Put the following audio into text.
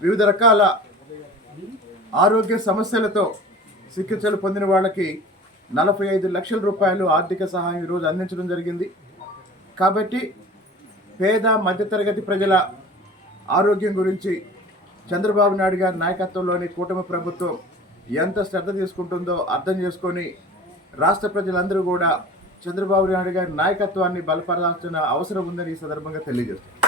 వివిధ రకాల ఆరోగ్య సమస్యలతో చికిత్సలు పొందిన వాళ్ళకి 45 లక్షల రూపాయలు ఆర్థిక సహాయం ఈరోజు అందించడం జరిగింది. కాబట్టి పేద మధ్యతరగతి ప్రజల ఆరోగ్యం గురించి చంద్రబాబు నాయుడు గారి నాయకత్వంలోని కూటమి ప్రభుత్వం ఎంత శ్రద్ధ తీసుకుంటుందో అర్థం చేసుకొని రాష్ట్ర ప్రజలందరూ కూడా చంద్రబాబు నాయుడు గారి నాయకత్వాన్ని బలపరాల్సిన అవసరం ఉందని ఈ సందర్భంగా తెలియజేస్తున్నారు.